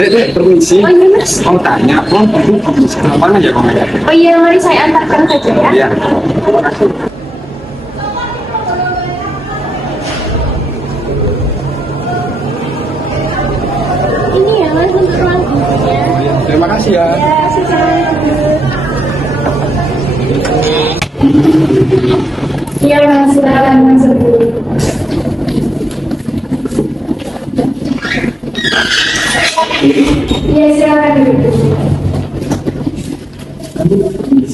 Permisi. Oh iya mas. Mau tanya, itu sekolah mana ya Kong? Oh iya, mari saya antarkan saja ya. Iya. Terima kasih. Ini ya mas untuk ruang gurunya. Terima kasih ya. Ya, silakan. Iya mas, silakan masuk. Iya, silakan duduk.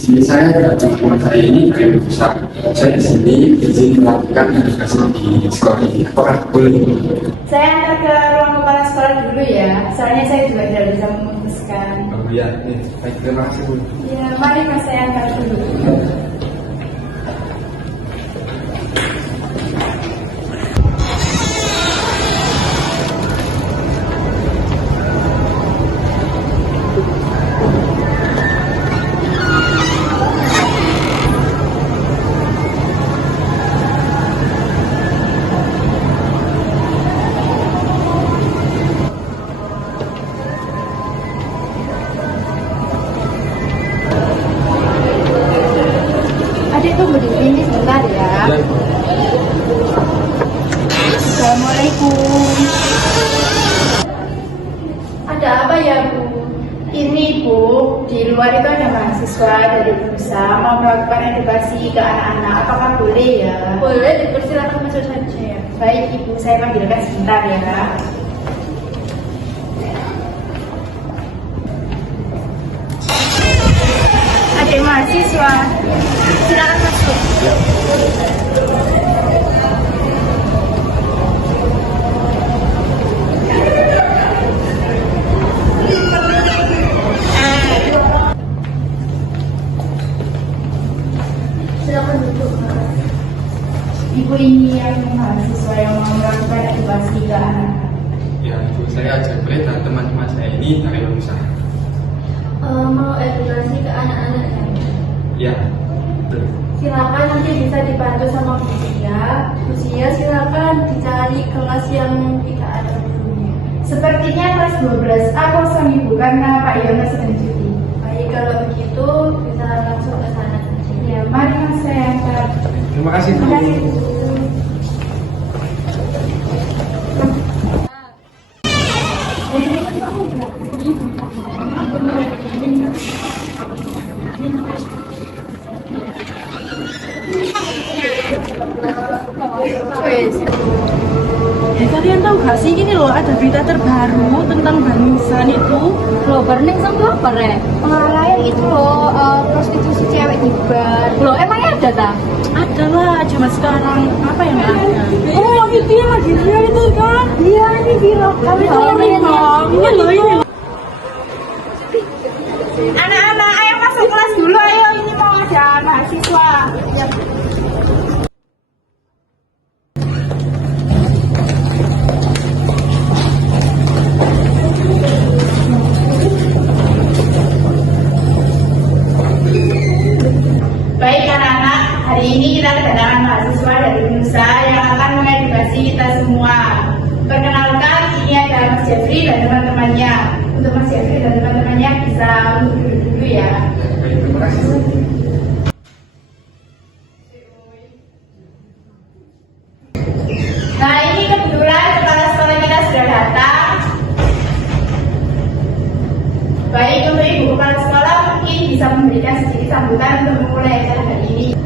Di saya teman saya ini dari besar. Saya di sini izin melakukan edukasi di sekolah ini. Apakah boleh? Saya antar ke ruang kepala sekolah dulu ya. Soalnya saya juga tidak bisa memutuskan. Oh iya, nih. Baik, terima kasih Bu. Ya, mari mas saya antar dulu. Adik tunggu di sini sebentar ya. Assalamualaikum. Ada apa ya Bu? Ini Bu, di luar itu ada mahasiswa dari Nusa mau melakukan edukasi ke anak-anak. Apakah boleh ya? Boleh, dipersilakan masuk saja. Baik Ibu, saya panggilkan sebentar ya. Adik mahasiswa, silakan masuk. Silakan duduk. Ibu ini yang mahasiswa yang mau melakukan edukasi ke anak. Ya, Ibu, saya Jabril dan teman-teman saya ini dari Nusa. Mau edukasi ke anak-anak ya? Ya, betul. Silakan nanti bisa dibantu sama Busia silakan dicari kelas yang tidak ada gurunya. Sepertinya kelas 12A kosong Ibu karena Pak Yono sedang cuti. Baik, kalau begitu bisa langsung ke sana saja. Ya, mari mas saya antar. Terima kasih Bu. Terima kasih Bu. Kalian tahu gak sih ini loh ada berita terbaru tentang Banisan itu. Loh, Burning sama apa ya? Pengarah yang itu loh, prostitusi cewek di bar. Loh, emangnya ada tak? Ada lah, cuma sekarang apa yang nggak ada? Oh itu yang lagi viral itu kan? Iya, ini viral. Kami tahu Ini loh ini. Anak-anak, ayo masuk kelas dulu, ayo ini mau ada mahasiswa. Ya. Baik anak-anak, hari ini kita kedatangan mahasiswa dari Nusa yang akan mengedukasi kita semua. Perkenalkan, ini adalah Mas Jeffrey dan teman-temannya. Untuk Mas Jeffrey dan teman-temannya bisa duduk dulu ya. Baik, terima kasih Bu. Nah, ini kebetulan kepala sekolah kita sudah datang. Baik, untuk Ibu Kepala Sekolah mungkin bisa memberikan sedikit sambutan untuk memulai acara hari ini.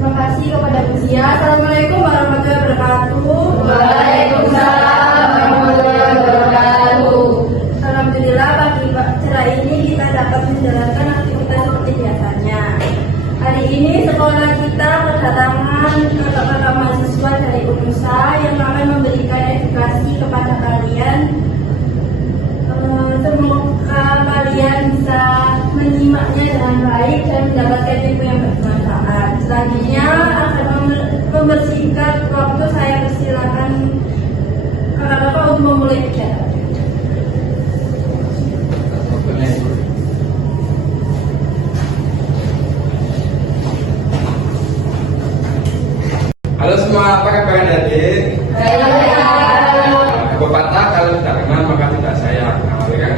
Terima kasih kepada Busia. Assalamualaikum warahmatullahi wabarakatuh. Waalaikumsalam warahmatullahi wabarakatuh. Alhamdulillah pagi cerah ini kita dapat menjalankan aktivitas seperti biasanya. Hari ini sekolah kita kedatangan kakak-kakak mahasiswa dari Nusa yang akan memberikan edukasi kepada kalian. Semoga kalian bisa menyimaknya dengan baik dan mendapatkan ilmu yang bermanfaat. Selanjutnya akan membersihkan waktu, saya persilakan kakak-kakak untuk memulai kegiatan. Halo semua, apa kabar adik? Pepatah kalau tidak kenal maka tidak sayang. Nah, oleh karena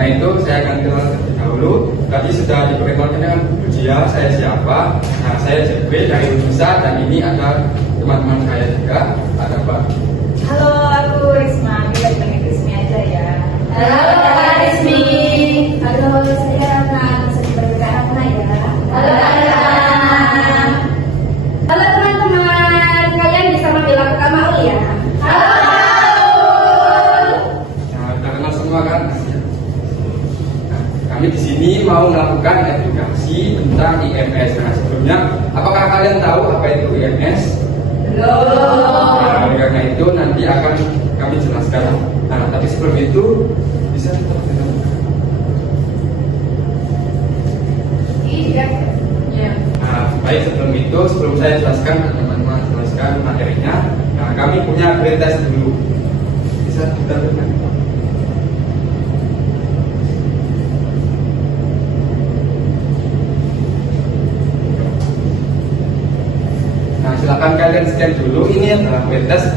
sudah diperkenalkan dengan ujian saya siapa. Nah, saya JP dari Unisa dan ini ada teman-teman saya juga, ada Mbak. Halo, aku Risma. Kita dipanggil Rismi aja ya. Halo, Kak Rismi. Halo, saya Ratna. Bisa dipanggil Kak Ratna ya. Halo, Kak Ratna. Halo teman-teman, kalian bisa manggil aku Kak Maul ya. Halo. Nah, udah kenal semua kan? Nah, kami di sini mau melakukan edukasi tentang IMS. Nah, sebelumnya, apakah kalian tahu apa itu IMS? Nah, karena itu nanti akan kami jelaskan. Nah, tapi sebelum itu bisa kita Iya. Nah, baik sebelum saya jelaskan teman-teman jelaskan materinya. Nah, kami punya pretest dulu. Bisa kita lihat. Nah, silakan kalian scan dulu. Ini adalah pretest.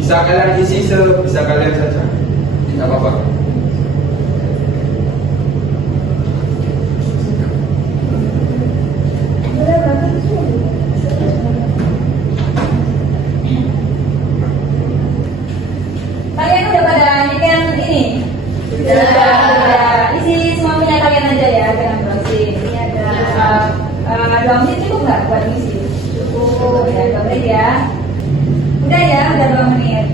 Bisa kalian isi sebisa kalian saja. Tidak apa-apa. Kalian udah pada nyikan ini? Sudah. Isi semua punya kalian aja ya, jangan browsing. Ini ada 2 menit cukup nggak buat ngisi? Cukup ya, 2 menit ya. Udah ya, udah 2 menit.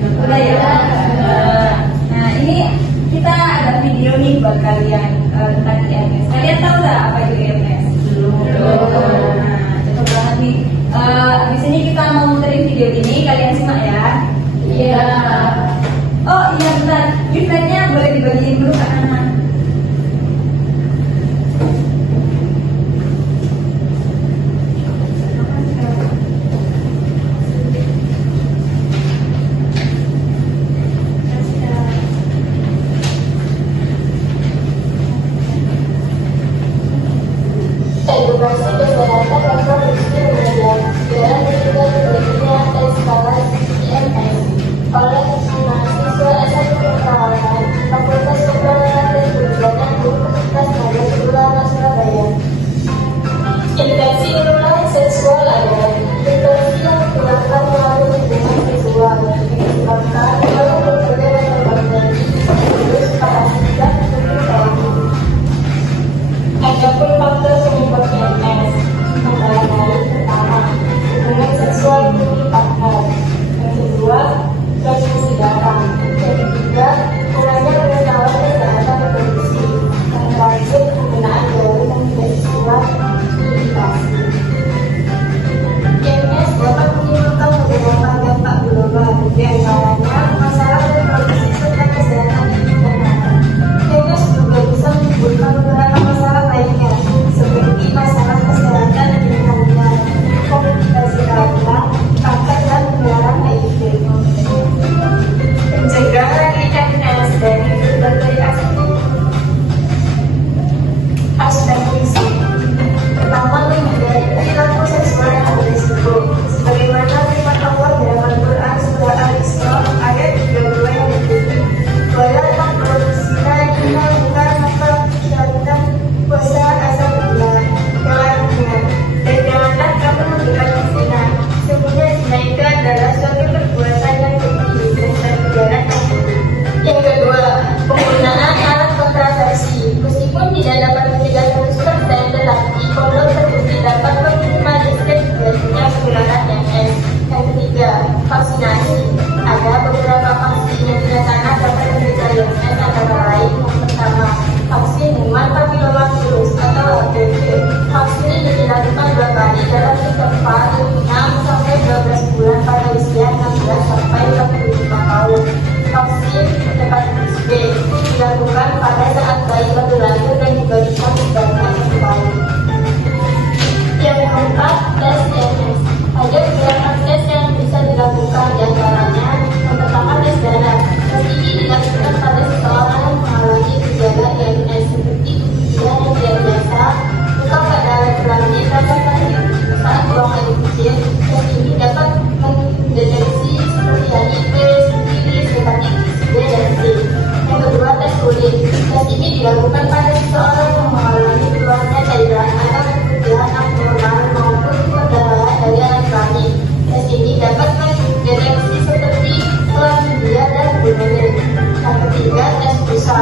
Udah ya. Nah, ini kita ada video nih buat kalian tentang IMS. Kalian tahu nggak apa itu IMS? Belum. Nah, cocok banget nih. Di sini kita mau muterin video ini, kalian simak ya. Iya. Oh iya benar, slide-nya boleh dibagiin dulu ke anak.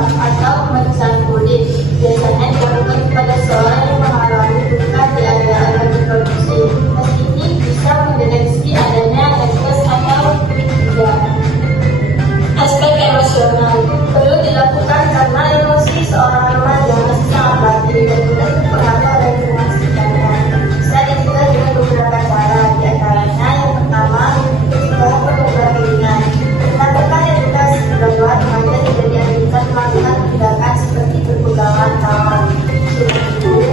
atau pemeriksaan kulit. Biasanya dilakukan pada seorang yang mengalami luka di area reproduksi. Tes ini bisa mendeteksi adanya herpes atau tidak. Aspek emosional perlu dilakukan karena emosi seorang remaja masih sangat labil dan mudah terpengaruh oleh lingkungan sekitarnya. Bisa dicegah dengan beberapa cara, di antaranya yang pertama, mencegah pornografi ringan. Melakukan edukasi bahwa remaja tidak dianjurkan melakukan tindakan seperti berpegangan tangan,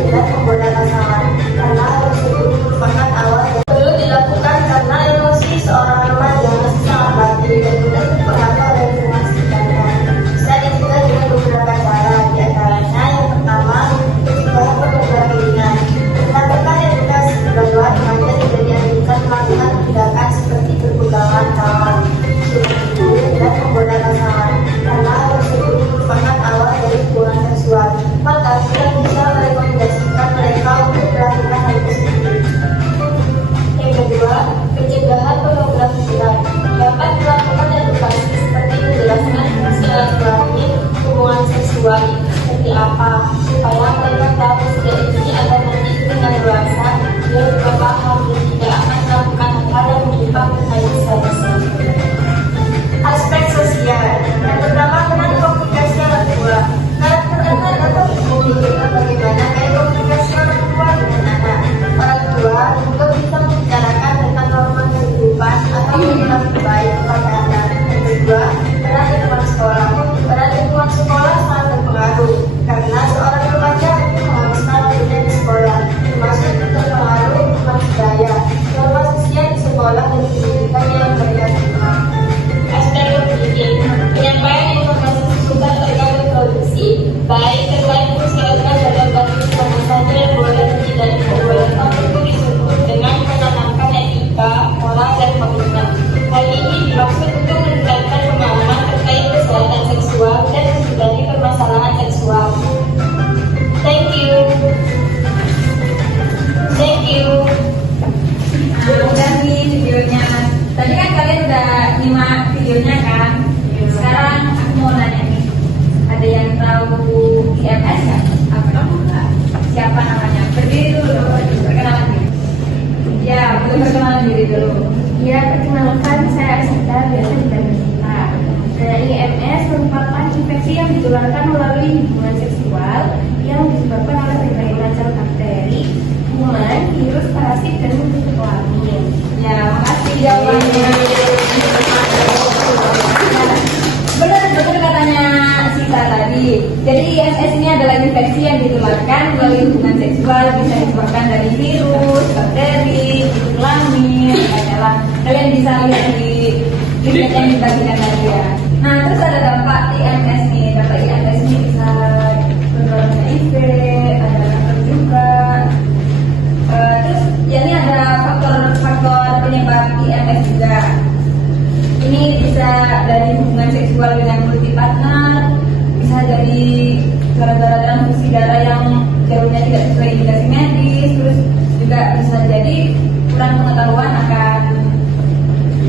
dan menggoda pasangan, karena hal tersebut merupakan awal yang perlu dilakukan karena emosi seorang remaja masih sangat labil dan mudah terpengaruh oleh lingkungan sekitarnya. Bisa dicegah dengan beberapa cara, di antaranya yang pertama, mencegah pornografi ringan. Melakukan edukasi bahwa remaja tidak dianjurkan melakukan tindakan seperti berpegangan tangan, dan menggoda pasangan, karena hal tersebut merupakan awal dari hubungan seksual. Maka kita bisa merekomendasikan mereka untuk melakukan hal tersebut. Yang kedua, pencegahan pornografi berat dapat melakukan edukasi seperti menjelaskan silaturahmi hubungan seksual seperti apa, supaya mereka tahu strategi agar nanti dengan dewasa dia juga paham dan tidak akan melakukan hal yang menyimpang terkait seks. Aspek sosial yang pertama dengan komunikasi orang tua. Karakter anak atau memikirkan bagaimana gaya komunikasi orang tua dengan anak. Orang tua juga bisa membicarakan tentang norma kehidupan atau perilaku baik kepada anak. Yang kedua, peran lingkungan sekolah. Peran lingkungan sekolah sangat berpengaruh karena seorang remaja untuk menghabiskan waktunya di sekolah, termasuk terpengaruh lingkungan budaya, norma sosial di sekolah dan pendidikan yang mereka terima. Aspek pendidik, penyampaian informasi seputar terkait reproduksi, baik terkait kesehatan dan bagus sama saja yang boleh dan tidak diperbolehkan itu disebut dengan menanamkan etika, moral dan komitmen. Hal ini dimaksud untuk meningkatkan pemahaman terkait kesehatan seksual dan menghindari permasalahan seksual. Thank you. Thank you. Udah nih videonya. Tadi kan kalian udah nyimak videonya kan? Sekarang aku mau nanya nih, ada yang tahu IMS nggak? Apa kamu nggak? Siapa namanya? Berdiri dulu, perkenalan diri. Ya, boleh perkenalan diri dulu. Ya, perkenalkan saya Asita, biasa dipanggil Sita. IMS merupakan infeksi yang ditularkan melalui hubungan seksual yang disebabkan oleh berbagai macam bakteri, kuman, virus, parasit, dan bentuk kelamin. Ya, makasih jawabannya. Benar katanya Sita tadi. Jadi IMS ini adalah infeksi yang ditularkan melalui hubungan seksual, bisa disebabkan dari virus, bakteri, bentuk kelamin, banyak. Kalian bisa lihat di link yang dibagikan tadi ya. Nah, terus ada dampak IMS nih. Dampak IMS ini bisa penularan HIV, ada kanker juga. Terus ya ini ada faktor penyebab IMS juga. Ini bisa dari hubungan seksual dengan multi partner, bisa dari gara-gara transfusi darah yang jalurnya tidak sesuai indikasi medis, terus juga bisa jadi kurang pengetahuan akan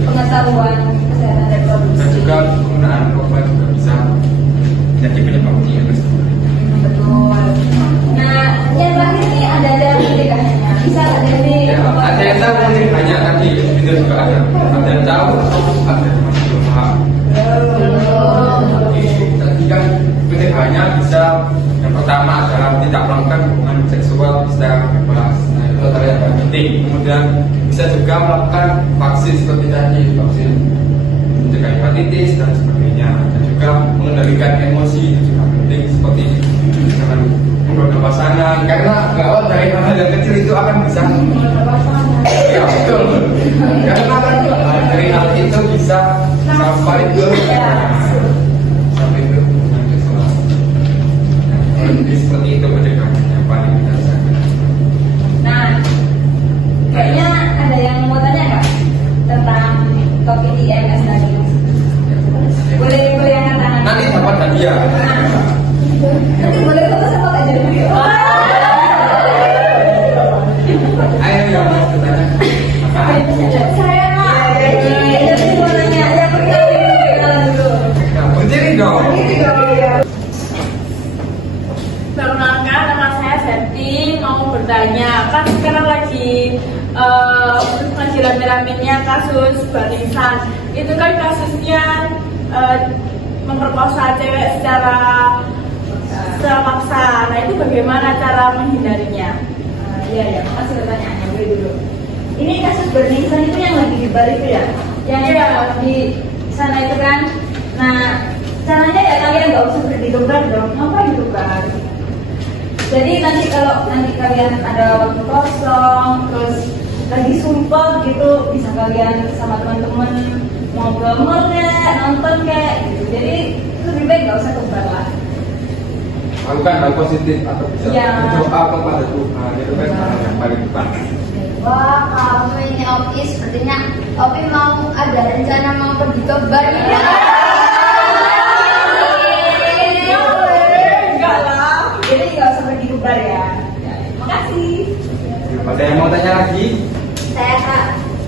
pengetahuan kesehatan reproduksi. Dan juga penggunaan obat juga bisa jadi penyebab IMS. Betul. Nah, yang terakhir ini ada pencegahannya. Bisa ada ini. Ya, ada yang tahu mungkin banyak tadi itu juga ada. Ada yang tahu, ada yang masih belum paham. Tadi kan pencegahannya bisa yang pertama adalah tidak melakukan hubungan seksual secara bebas. Nah, itu adalah yang paling penting. Kemudian bisa juga melakukan vaksin seperti tadi, vaksin mencegah hepatitis dan sebagainya. Dan juga mengendalikan emosi itu juga penting seperti misalkan menggoda pasangan, karena gawat dari hal yang kecil itu akan bisa ya betul, karena kan dari hal itu bisa sampai ke hubungan seksual. Jadi seperti itu pencegahan yang paling kita lakukan. Nah, kayaknya ada yang mau tanya nggak tentang topik IMS tadi? Boleh angkat tangan. Nanti dapat hadiah. Nanti boleh foto sama Kak Jeremy. Ayo yang mau bertanya. Saya Kak. Jadi mau nanya, ya perkenalan dulu. Berdiri dong. Berdiri dong. banyak kan sekarang lagi rame-ramenya kasus barisan. Itu kan kasusnya memperkosa cewek secara paksa. Nah itu bagaimana cara menghindarinya? Iya, makasih pertanyaannya. Boleh dulu. Ini kasus barisan itu yang lagi di bar itu ya? Yang di sana itu kan. Nah, caranya ya kalian nggak usah berdigembar dong. Ngapain digembar? Jadi nanti kalau kalian ada waktu kosong, terus lagi sumpah gitu, bisa kalian sama teman-teman mau ke mall kayak nonton kayak gitu. Jadi lebih baik nggak usah kebar lah. Lakukan hal positif atau bisa Ya. berdoa kepada Tuhan, itu kan hal yang paling depan. Wah, kamu ini Opi sepertinya Opi mau ada rencana mau pergi ke bar ya? Enggak lah. Jadi nggak usah pergi kebar ya. Makasih. Ada yang mau tanya lagi? Saya Kak.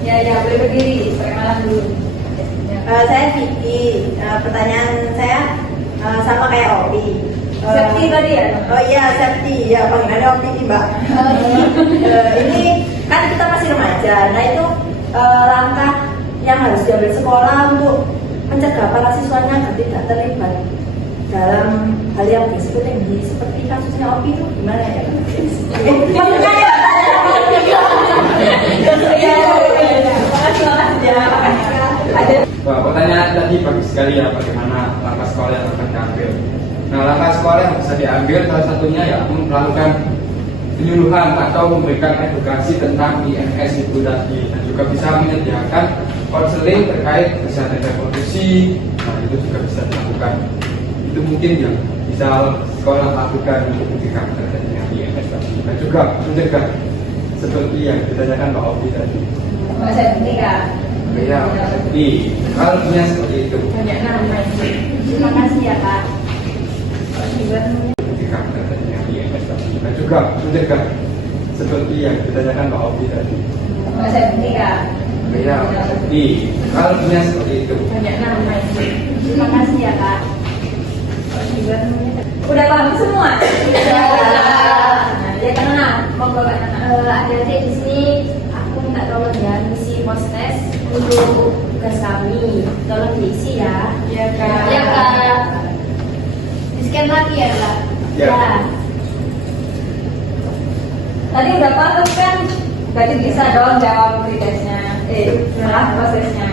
Ya boleh berdiri. Perkenalan dulu. Saya Vicky. Pertanyaan saya sama kayak Opi. Septi tadi ya? Oh iya, Septi. Ya, panggilannya Opi nih, Mbak. Ini kan kita masih remaja. Nah itu langkah yang harus diambil sekolah untuk mencegah para siswanya agar tidak terlibat dalam hal yang berisiko tinggi seperti kasusnya Opi itu gimana ya? Maksudnya ya? Wah, pertanyaan tadi bagus sekali ya, bagaimana langkah sekolah yang akan diambil. Nah, langkah sekolah yang bisa diambil salah satunya ya melakukan penyuluhan atau memberikan edukasi tentang IMS itu tadi, dan juga bisa menyediakan konseling terkait kesehatan reproduksi. Nah, itu juga bisa dilakukan. Itu mungkin yang bisa sekolah lakukan untuk mencegah terjadinya IMS tadi, dan juga mencegah seperti yang ditanyakan Mbak Opi tadi. Mbak Septi Kak. Ya, seperti halnya seperti itu. Banyak nama ini. Terima kasih ya Kak. Mencegah terjadinya IMS tadi, dan juga mencegah seperti yang ditanyakan Mbak Opi tadi. Mbak Septi Kak. Ya, seperti halnya seperti itu. Banyak nama ini. Terima kasih ya Kak. Udah paham semua? Ya karena monggo Kak Nana. Adik-adik di sini aku minta tolong ya ngisi post-test untuk tugas kami. Tolong diisi ya. Iya Kak. Ya Kak. Di-scan lagi ya Kak. Ya. Tadi udah paham kan? Berarti bisa dong jawab pretestnya. Prosesnya.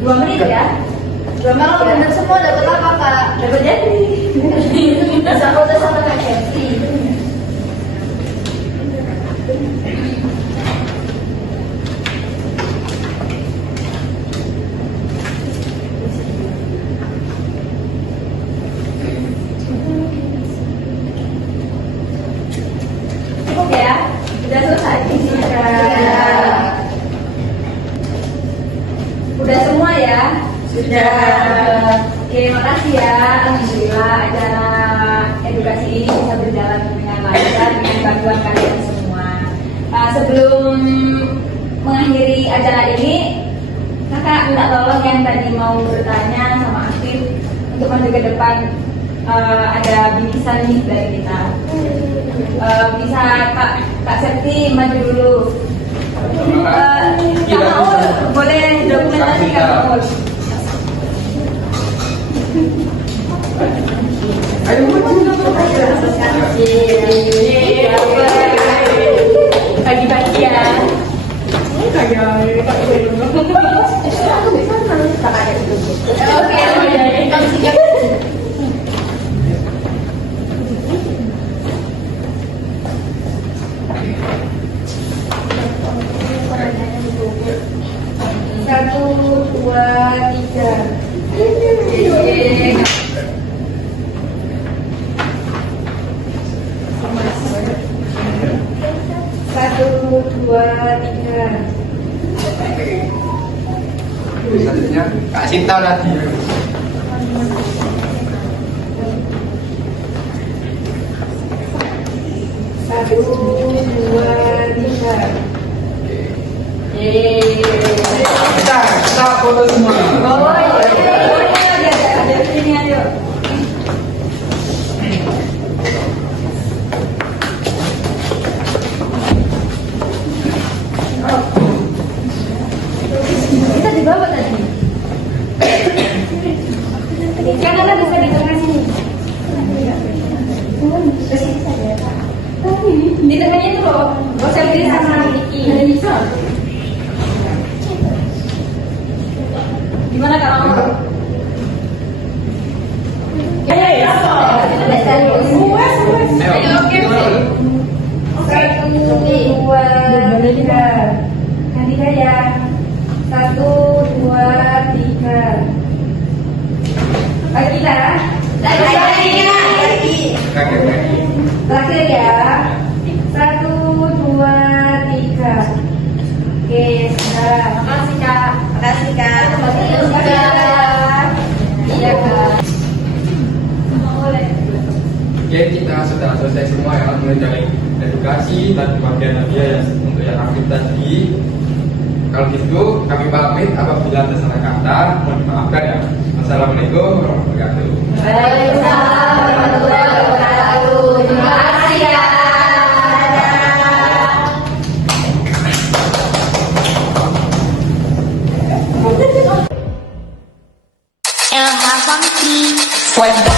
Dua menit ya? Kalau benar semua dapat apa Kak? Dapat jadi. Bisa foto sama Kak Septi. Cukup ya? Udah selesai. Udah semua ya? Sudah. Oke, makasih ya. Alhamdulillah acara edukasi ini bisa berjalan dengan lancar dengan bantuan kalian semua. Sebelum mengakhiri acara ini, kakak minta tolong yang tadi mau bertanya sama Afif untuk maju ke depan. Ada bingkisan nih dari kita. Bisa Kak Septi maju dulu. Kak Maul, boleh dokumentasi Kak Maul. Ayo Pagi-pagi ya. Oke. Satu, dua, tiga. Satu, dua, tiga. selanjutnya Kak Sinta tadi. Satu, dua, tiga. Kita foto semua. Oh iya, ada sini ayo. Kita di bawah tadi. Kan ada bisa di tengah sini. Di tengahnya itu loh. Gak usah berdiri sama Niki. Gimana kalau Ayo, gimana? Satu, dua, tiga. Ketiga ya. Satu, dua, tiga. Ayo kita. Kaki. Terakhir ya. Satu, dua, tiga. Oke, sudah. Makasih Kak. Makasih Kak. Iya kak. Oke, kita sudah selesai semua ya, mulai dari edukasi dan bagian dia yang untuk yang aktif tadi. Kalau gitu kami pamit apabila ada salah kata, mohon dimaafkan ya. Assalamualaikum warahmatullahi wabarakatuh. Waalaikumsalam warahmatullahi wabarakatuh. Terima kasih ya. Swipe.